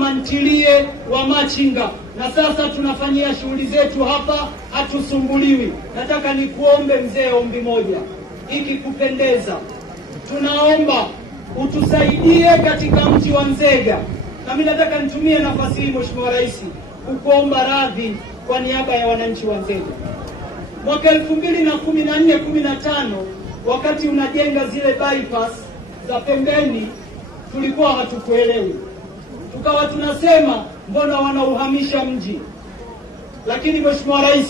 mama ntilie wa machinga, na sasa tunafanyia shughuli zetu hapa, hatusumbuliwi. Nataka nikuombe mzee ombi moja, ikikupendeza, tunaomba utusaidie katika mji wa Nzega. Na mimi nataka nitumie nafasi hii Mheshimiwa Rais kukuomba radhi kwa niaba ya wananchi wa Nzega. Mwaka 2014-15 wakati unajenga zile bypass za pembeni, tulikuwa hatukuelewi, tukawa tunasema mbona wanauhamisha mji. Lakini Mheshimiwa Rais,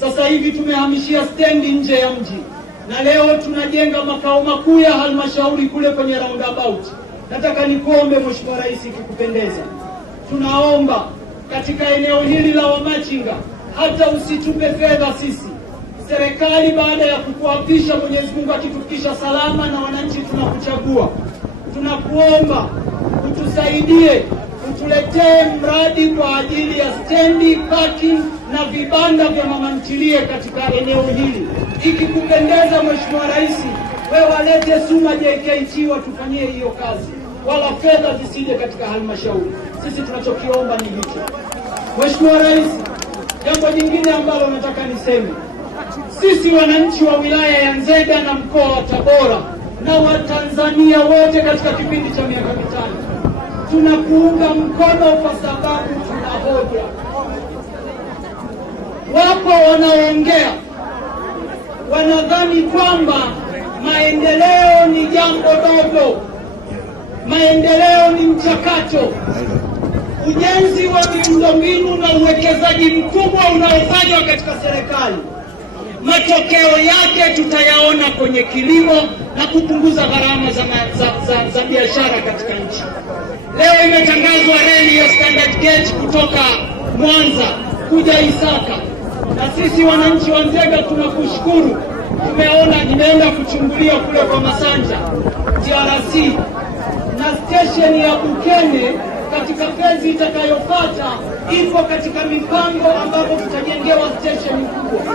sasa hivi tumehamishia stendi nje ya mji, na leo tunajenga makao makuu ya halmashauri kule kwenye roundabout. Nataka nikuombe Mheshimiwa Rais, ikikupendeza, tunaomba katika eneo hili la wamachinga hata usitupe fedha sisi. Serikali baada ya kukuapisha, Mwenyezi Mungu akitufikisha salama na wananchi tunakuchagua, tunakuomba utusaidie, utuletee mradi kwa ajili ya stendi, parking na vibanda vya mama ntilie katika eneo hili. Ikikupendeza Mheshimiwa Rais, wewe walete SUMA JKT watufanyie hiyo kazi, wala fedha zisije katika halmashauri. Sisi tunachokiomba ni hicho. Mheshimiwa Rais, jambo jingine ambalo nataka niseme, sisi wananchi wa wilaya ya Nzega na mkoa wa Tabora na Watanzania wote katika kipindi cha miaka mitano tunakuunga mkono kwa sababu tuna hoja. Wapo wanaoongea wanadhani kwamba maendeleo ni jambo dogo, maendeleo ni mchakato. Ujenzi wa miundombinu na uwekezaji mkubwa unaofanywa katika serikali, matokeo yake tutayaona kwenye kilimo na kupunguza gharama za biashara katika nchi. Leo imetangazwa reli ya standard gauge kutoka Mwanza kuja Isaka, na sisi wananchi wa Nzega tunakushukuru. Nimeenda kuchungulia kule kwa Masanja TRC na station ya Bukene katika fezi itakayofuata ipo katika mipango ambapo tutajengewa station kubwa.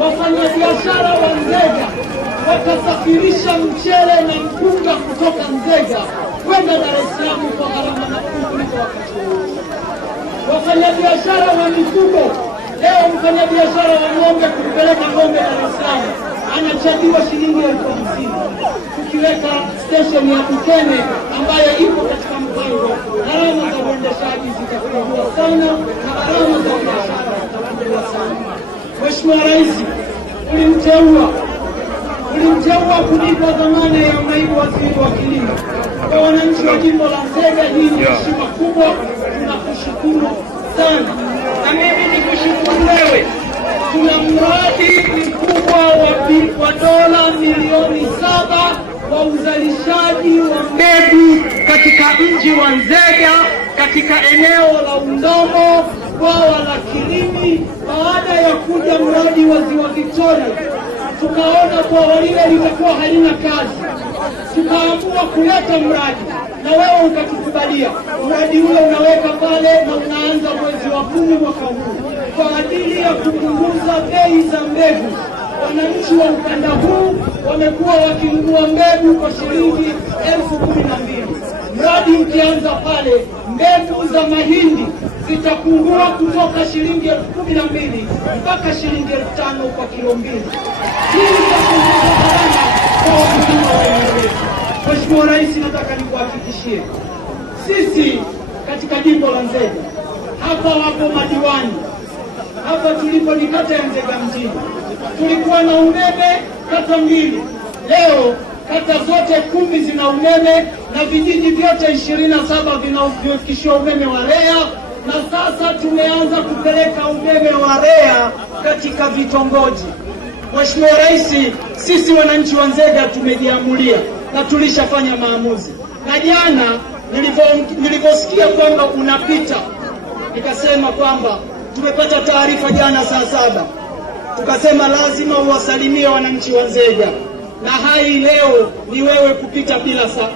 Wafanyabiashara wa Nzega watasafirisha mchele na mpunga kutoka Nzega kwenda Dar es Salaam kwa gharama nafuu kuliko wakati wote. Wafanyabiashara wa mifugo, leo mfanyabiashara wa ng'ombe kupeleka ng'ombe Dar es Salaam anachajiwa shilingi 50,000. Tukiweka station ya Bukene ambayo ipo katika mpango, gharama za uendeshaji zitapungua sana na gharama za biashara zitapungua sana. Mheshimiwa Rais, ulimteua kunipa dhamana ya naibu waziri wa kilimo. Kwa wananchi wa jimbo la Nzega, hii ni heshima kubwa, tunakushukuru sana. Na mimi nikushukuru wewe, tuna mradi mkubwa wa dola milioni 7 wa uzalishaji wa mbegu katika mji wa Nzega, katika eneo la Undomo, bwawa la Kilimi. Baada ya kuja mradi wa Ziwa Victoria, tukaona bwawa lile litakuwa halina kazi, tukaamua kuleta mradi na wewe ukatukubalia. Mradi ule unaweka pale na unaanza mwezi wa 10 mwaka huu kwa ajili ya kupunguza bei za mbegu. Wananchi wa ukanda huu wamekuwa wakinunua mbegu kwa shilingi 12,000. Mradi ukianza pale, mbegu za mahindi zitapungua kutoka shilingi 12,000 mpaka shilingi 5,000 kwa kilo mbili. Hii itapunguza gharama kwa wakulima wa eneo letu. Mheshimiwa Rais, nataka nikuhakikishie, sisi katika jimbo la Nzega hapa wapo madiwani. Hapa tulipo ni kata ya Nzega mjini, tulikuwa na umeme kata 2. Leo kata zote 10 zina umeme na vijiji vyote 27 vinafikishiwa umeme wa REA, na sasa tumeanza kupeleka umeme wa REA katika vitongoji. Mheshimiwa Rais, sisi wananchi wa Nzega tumejiamulia na tulishafanya maamuzi. Na jana niliposikia kwamba unapita, nikasema kwamba tumepata taarifa jana saa 7, tukasema lazima uwasalimie wananchi wa Nzega. Na hai leo ni wewe kupita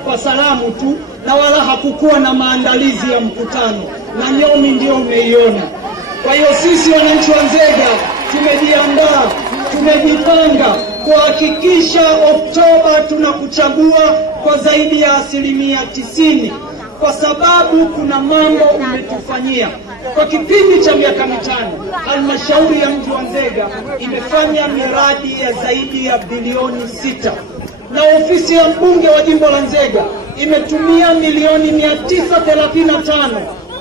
kwa salamu tu, na wala hakukuwa na maandalizi ya mkutano, na nyomi ndio umeiona. Kwa hiyo sisi wananchi wa Nzega tumejiandaa, tumejipanga kuhakikisha Oktoba tunakuchagua kwa zaidi ya 90%. kwa sababu kuna mambo umetufanyia. Kwa kipindi cha miaka mitano, halmashauri ya mji wa Nzega imefanya miradi ya zaidi ya bilioni 6, na ofisi ya mbunge wa jimbo la Nzega imetumia milioni 935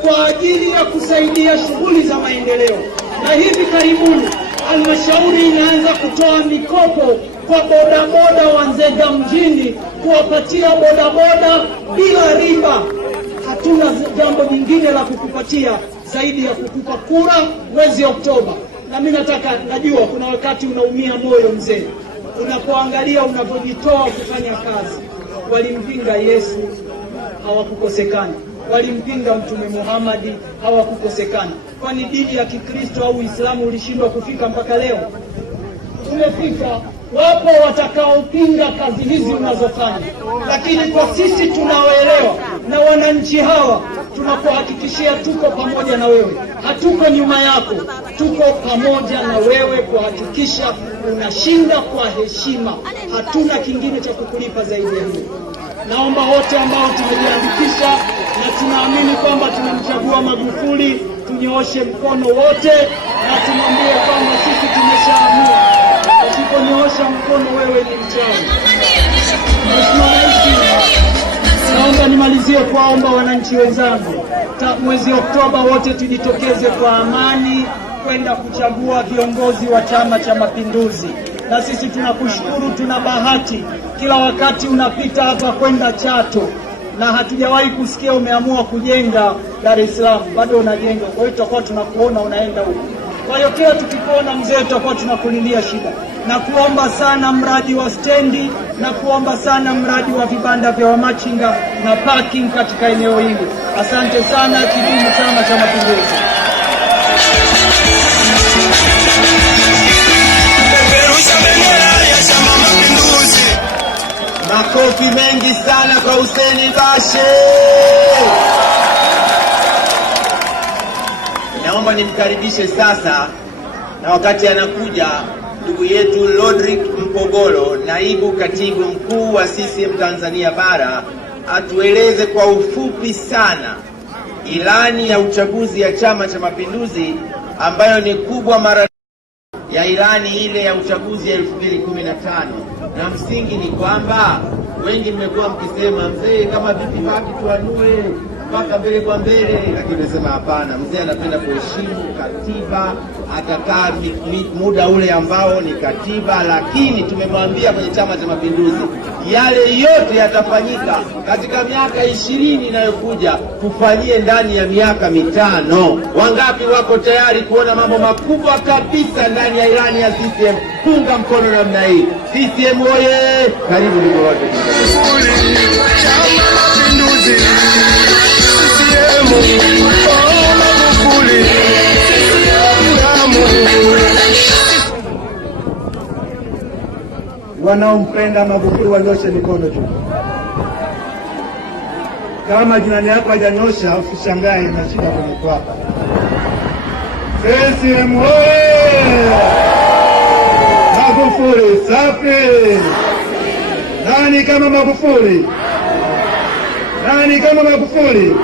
kwa ajili ya kusaidia shughuli za maendeleo. Na hivi karibuni halmashauri inaanza kutoa mikopo kwa bodaboda wa Nzega mjini, kuwapatia bodaboda bila riba. Hatuna jambo jingine la kukupatia zaidi ya kukupa kura mwezi Oktoba. Na mimi najua kuna wakati unaumia moyo mzee, unapoangalia unavyojitoa kufanya kazi. Walimpinga Yesu, hawakukosekana. Walimpinga Mtume Muhammad, hawakukosekana. Kwani dini ya Kikristo au Uislamu ulishindwa kufika mpaka leo? Umefika. Wapo watakaopinga kazi hizi unazofanya, lakini kwa sisi tunaoelewa na wananchi hawa tunakuhakikishia tuko pamoja na wewe, hatuko nyuma yako, tuko pamoja na wewe kuhakikisha unashinda kwa heshima. Hatuna kingine cha kukulipa zaidi ya hiyo. Naomba wote ambao tumejiandikisha na tunaamini kwamba tumemchagua Magufuli tunyooshe mkono wote na tumwambie kwamba sisi tumeshaamua. Usiponyoosha mkono wewe ni mchawi. Mheshimiwa Rais, naomba nimalizie kuwaomba wananchi wenzangu, mwezi Oktoba wote tujitokeze kwa amani kwenda kuchagua viongozi wa Chama cha Mapinduzi. Na sisi tunakushukuru, tuna bahati kila wakati unapita hapa kwenda Chato, na hatujawahi kusikia umeamua kujenga Dar es Salaam. Bado unajenga, kwa hiyo tutakuwa tunakuona unaenda huko. Kwa hiyo kila tukikuona mzee tutakuwa tunakulilia shida. Na kuomba sana mradi wa stendi, na kuomba sana mradi wa vibanda vya wamachinga na parking katika eneo hili. Asante sana. Kidumu Chama cha Mapinduzi! Makofi mengi sana kwa Hussein Bashe. Naomba nimkaribishe sasa, na wakati anakuja ndugu yetu Lodrick Mpogolo, naibu katibu mkuu wa CCM Tanzania Bara, atueleze kwa ufupi sana ilani ya uchaguzi ya Chama cha Mapinduzi ambayo ni kubwa mara ya ilani ile ya uchaguzi ya 2015. Na msingi ni kwamba wengi mmekuwa mkisema mzee, kama vipi baki tuanue mpaka mbele kwa mbele, lakini nasema hapana, mzee anapenda kuheshimu katiba, atakaa muda ule ambao ni katiba. Lakini tumemwambia kwenye Chama cha Mapinduzi yale yote yatafanyika katika miaka 20 inayokuja, tufanyie ndani ya miaka 5. Wangapi wako tayari kuona mambo makubwa kabisa ndani ya ilani ya CCM? Punga mkono namna hii. CCM oye! Karibu ndugu wote. Chama Mapinduzi, wanaompenda Magufuli wanyoshe mikono juu. Kama jirani yako hajanyosha usishangae na shida kwenye kwapa. CCM oye! Magufuli safi! Nani kama Magufuli? Nani kama Magufuli?